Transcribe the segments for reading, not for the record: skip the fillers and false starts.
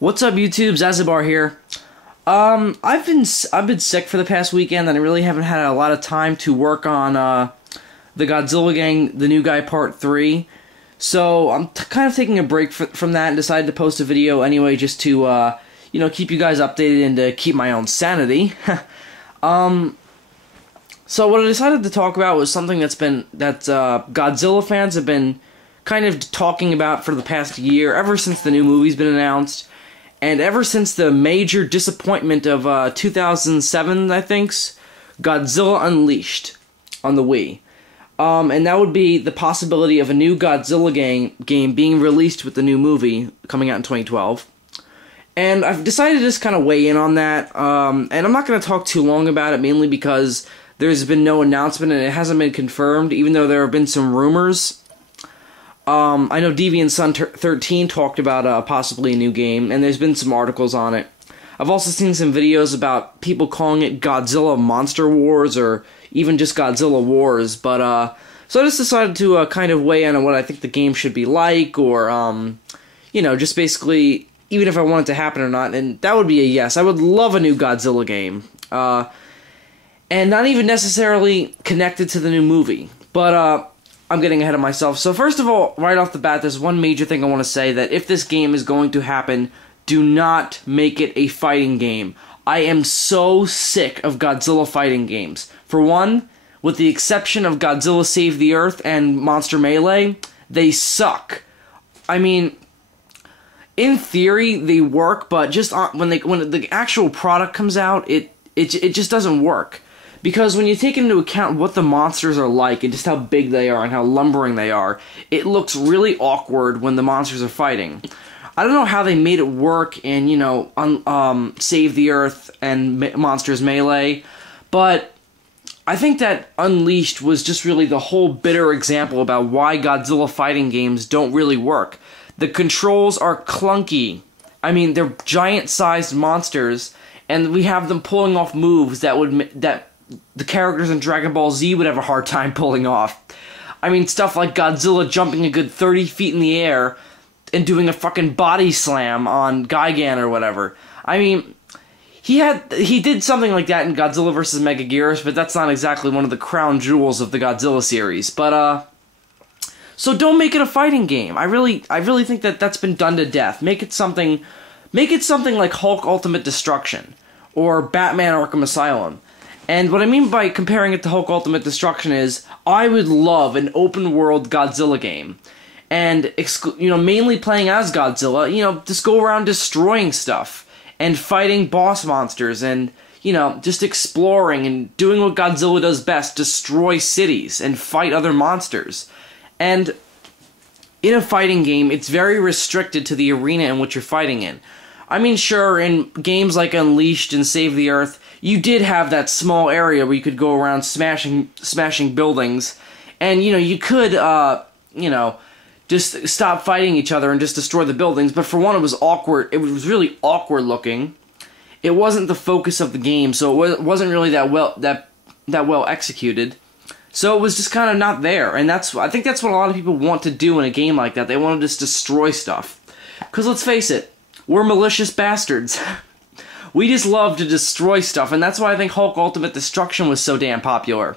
What's up, YouTube? Zazubaar here. I've been sick for the past weekend, and I really haven't had a lot of time to work on the Godzilla Gang, the New Guy Part 3. So I'm kind of taking a break from that and decided to post a video anyway, just to keep you guys updated and to keep my own sanity. So what I decided to talk about was something that Godzilla fans have been kind of talking about for the past year, ever since the new movie's been announced. And ever since the major disappointment of 2007, I think's Godzilla Unleashed on the Wii. And that would be the possibility of a new Godzilla game being released with the new movie coming out in 2012. And I've decided to just kind of weigh in on that. And I'm not going to talk too long about it, mainly because there's been no announcement and it hasn't been confirmed, even though there have been some rumors. I know DeviantSun13 talked about possibly a new game, and there's been some articles on it. I've also seen some videos about people calling it Godzilla Monster Wars, or even just Godzilla Wars, but, so I just decided to kind of weigh in on what I think the game should be like, or, just basically, even if I want it to happen or not, and that would be a yes. I would love a new Godzilla game, and not even necessarily connected to the new movie, but, I'm getting ahead of myself. So first of all, right off the bat, there's one major thing I want to say, that if this game is going to happen, do not make it a fighting game. I am so sick of Godzilla fighting games. For one, with the exception of Godzilla Save the Earth and Monster Melee, they suck. I mean, in theory, they work, but just when the actual product comes out, it just doesn't work. Because when you take into account what the monsters are like, and just how big they are, and how lumbering they are, it looks really awkward when the monsters are fighting. I don't know how they made it work in, Save the Earth and Monsters Melee, but I think that Unleashed was just really the whole bitter example about why Godzilla fighting games don't really work. The controls are clunky. I mean, they're giant-sized monsters, and we have them pulling off moves that the characters in Dragon Ball Z would have a hard time pulling off. I mean, stuff like Godzilla jumping a good 30 feet in the air and doing a fucking body slam on Gigan or whatever. I mean, he did something like that in Godzilla vs. Megaguirus, but that's not exactly one of the crown jewels of the Godzilla series. But, so don't make it a fighting game. I really think that that's been done to death. Make it something like Hulk Ultimate Destruction or Batman Arkham Asylum. And what I mean by comparing it to Hulk Ultimate Destruction is, I would love an open-world Godzilla game. And, mainly playing as Godzilla, just go around destroying stuff. And fighting boss monsters, and, just exploring and doing what Godzilla does best, destroy cities and fight other monsters. And in a fighting game, it's very restricted to the arena in which you're fighting in. I mean, sure, in games like Unleashed and Save the Earth, you did have that small area where you could go around smashing buildings, and, you could, just stop fighting each other and just destroy the buildings, but for one, it was awkward. It was really awkward looking. It wasn't the focus of the game, so it wasn't really that well executed. So it was just kind of not there, and I think that's what a lot of people want to do in a game like that. They want to just destroy stuff. Because let's face it, we're malicious bastards. We just love to destroy stuff, and that's why I think Hulk Ultimate Destruction was so damn popular.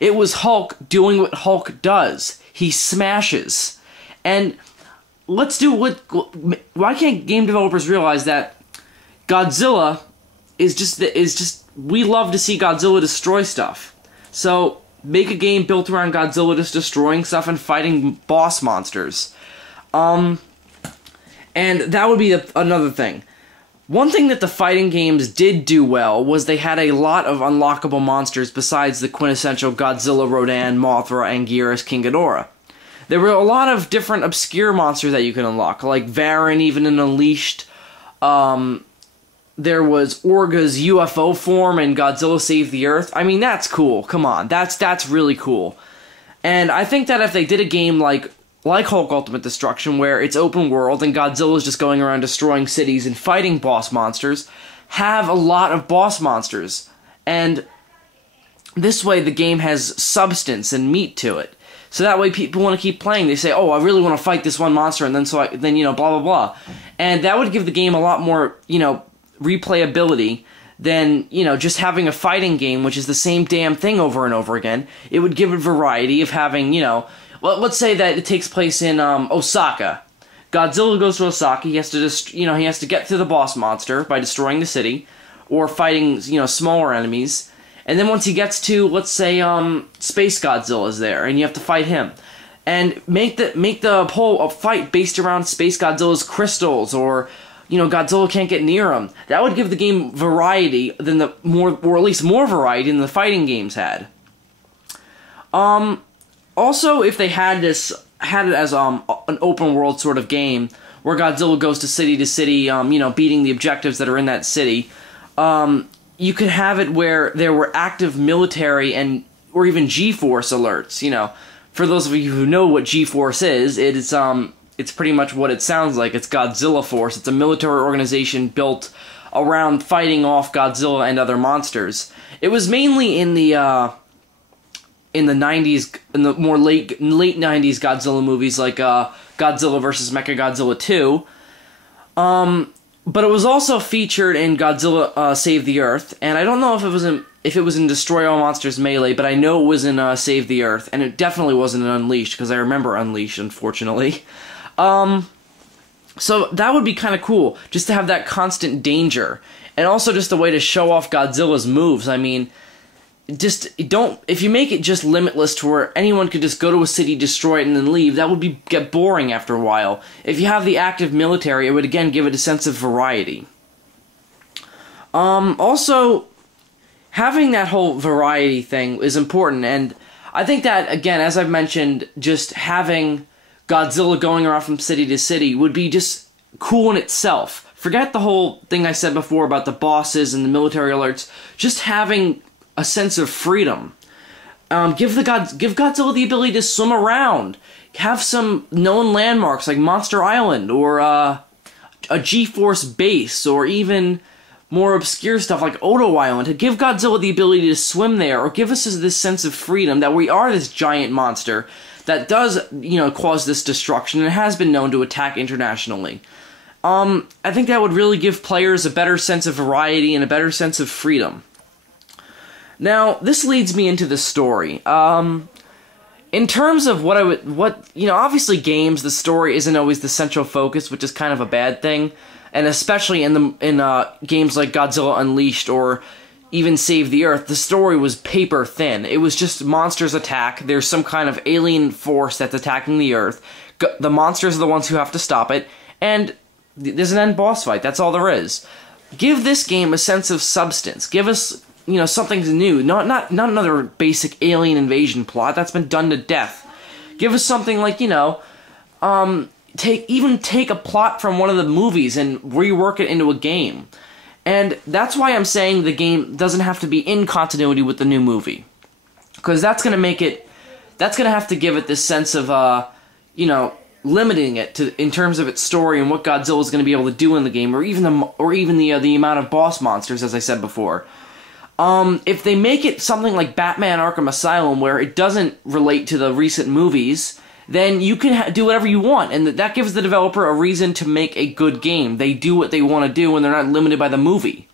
It was Hulk doing what Hulk does. He smashes. And why can't game developers realize that Godzilla is just we love to see Godzilla destroy stuff. So make a game built around Godzilla just destroying stuff and fighting boss monsters. And that would be another thing. One thing that the fighting games did do well was they had a lot of unlockable monsters besides the quintessential Godzilla, Rodan, Mothra, Anguirus, King Ghidorah. There were a lot of different obscure monsters that you can unlock, like Varan, even in Unleashed. There was Orga's UFO form in Godzilla Save the Earth. I mean, that's cool. Come on, that's really cool. And I think that if they did a game like Hulk Ultimate Destruction, where it's open world and Godzilla's just going around destroying cities and fighting boss monsters, have a lot of boss monsters. And this way the game has substance and meat to it. So that way people want to keep playing. They say, oh, I really want to fight this one monster, and then blah, blah, blah. And that would give the game a lot more, replayability than, just having a fighting game, which is the same damn thing over and over again. It would give it variety of having, well, let's say that it takes place in Osaka. Godzilla goes to Osaka. He has to he has to get to the boss monster by destroying the city or fighting, smaller enemies. And then once he gets to, let's say, Space Godzilla is there, and you have to fight him. And make the whole fight based around Space Godzilla's crystals, or, Godzilla can't get near him. That would give the game variety than or at least more variety than the fighting games had. Also, if they had it as an open world sort of game, where Godzilla goes to city, beating the objectives that are in that city, you could have it where there were active military or even G-Force alerts. For those of you who know what G-Force is, it's pretty much what it sounds like. It's Godzilla Force. It's a military organization built around fighting off Godzilla and other monsters. It was mainly in the 90s, in the more late 90s Godzilla movies, like Godzilla vs. Mechagodzilla 2. But it was also featured in Godzilla Save the Earth, and I don't know if it was in Destroy All Monsters Melee, but I know it was in Save the Earth, and it definitely wasn't in Unleashed, because I remember Unleashed, unfortunately. So that would be kind of cool, just to have that constant danger, and also just a way to show off Godzilla's moves. I mean, if you make it just limitless to where anyone could just go to a city, destroy it, and then leave, that would get boring after a while. If you have the active military, it would again give it a sense of variety. Also, having that whole variety thing is important, and I think that, again, as I've mentioned, just having Godzilla going around from city to city would be just cool in itself. Forget the whole thing I said before about the bosses and the military alerts. Just having a sense of freedom. Give Godzilla the ability to swim around. Have some known landmarks like Monster Island, or a G-Force base, or even more obscure stuff like Oto Island. To give Godzilla the ability to swim there, or give us this sense of freedom that we are this giant monster that does, cause this destruction and has been known to attack internationally. I think that would really give players a better sense of variety and a better sense of freedom. Now, this leads me into the story. In terms of obviously games, the story isn't always the central focus, which is kind of a bad thing, and especially in games like Godzilla Unleashed or even Save the Earth, the story was paper thin. It was just monsters attack, there's some kind of alien force that's attacking the Earth, the monsters are the ones who have to stop it, and there's an end boss fight, that's all there is. Give this game a sense of substance, give us something new, not another basic alien invasion plot that's been done to death. Give us something like, take a plot from one of the movies and rework it into a game. And that's why I'm saying the game doesn't have to be in continuity with the new movie, because that's going to have to give it this sense of limiting it in terms of its story and what Godzilla is going to be able to do in the game, or even the amount of boss monsters, as I said before. If they make it something like Batman Arkham Asylum, where it doesn't relate to the recent movies, then you can do whatever you want, and that gives the developer a reason to make a good game. They do what they want to do, and they're not limited by the movie.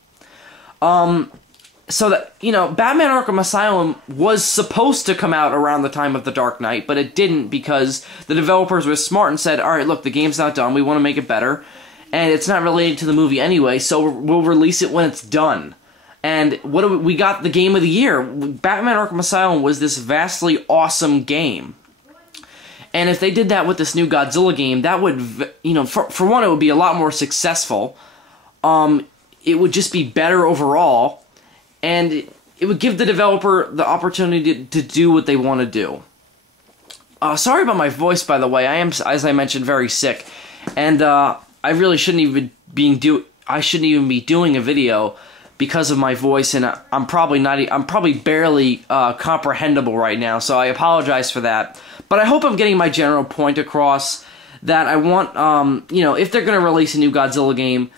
So that, Batman Arkham Asylum was supposed to come out around the time of The Dark Knight, but it didn't, because the developers were smart and said, alright, look, the game's not done, we want to make it better, and it's not related to the movie anyway, so we'll release it when it's done. And we got the game of the year. Batman Arkham Asylum was this vastly awesome game. And if they did that with this new Godzilla game, that would, for one, it would be a lot more successful. It would just be better overall, and it would give the developer the opportunity to do what they want to do. Sorry about my voice, by the way. I am, as I mentioned, very sick, and I really shouldn't even be doing a video because of my voice, and I'm probably barely comprehensible right now, so I apologize for that. But I hope I'm getting my general point across, that I want, if they're going to release a new Godzilla game,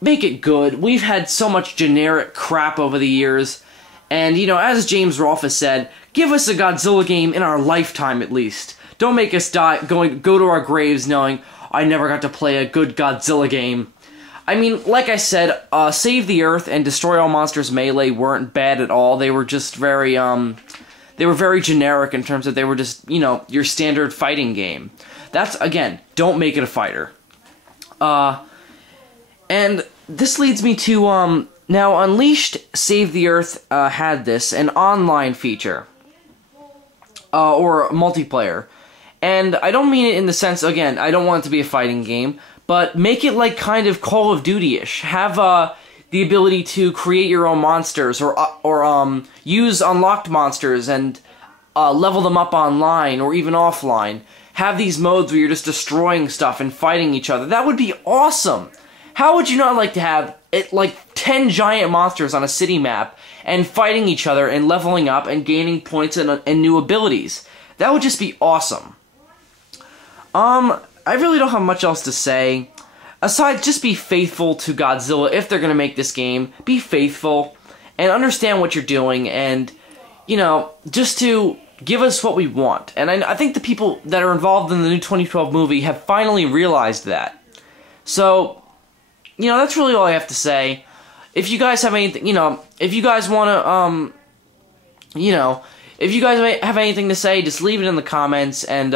make it good. We've had so much generic crap over the years, and, as James Rolfe has said, give us a Godzilla game in our lifetime at least. Don't make us go to our graves knowing I never got to play a good Godzilla game. I mean, like I said, Save the Earth and Destroy All Monsters Melee weren't bad at all. They were just very, they were very generic in terms of they were just, you know, your standard fighting game. That's, again, don't make it a fighter. And this leads me to, now Unleashed Save the Earth had this, an online feature. Or multiplayer. And I don't mean it in the sense, again, I don't want it to be a fighting game, but make it like kind of Call of Duty-ish. Have the ability to create your own monsters, or use unlocked monsters and level them up online or even offline. Have these modes where you're just destroying stuff and fighting each other. That would be awesome. How would you not like to have like 10 giant monsters on a city map and fighting each other and leveling up and gaining points and new abilities? That would just be awesome. I really don't have much else to say. Aside, just be faithful to Godzilla if they're going to make this game. Be faithful and understand what you're doing and, you know, just to give us what we want. And I think the people that are involved in the new 2012 movie have finally realized that. So, you know, that's really all I have to say. If you guys have anything, you know, if you guys want to, you know, if you guys have anything to say, just leave it in the comments and,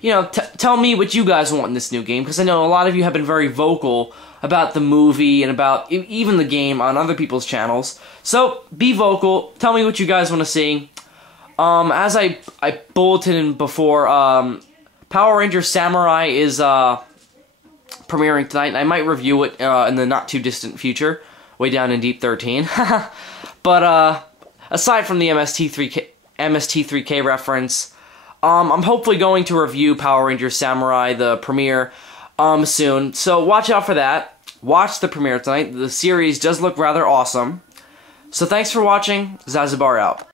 you know, tell me what you guys want in this new game, because I know a lot of you have been very vocal about the movie and about even the game on other people's channels. So, be vocal, tell me what you guys want to see. As I bulleted before, Power Rangers Samurai is, premiering tonight, and I might review it, in the not-too-distant future, way down in Deep 13. But, aside from the MST3K reference, I'm hopefully going to review Power Rangers Samurai, the premiere, soon. So watch out for that. Watch the premiere tonight. The series does look rather awesome. So thanks for watching. Zazubaar out.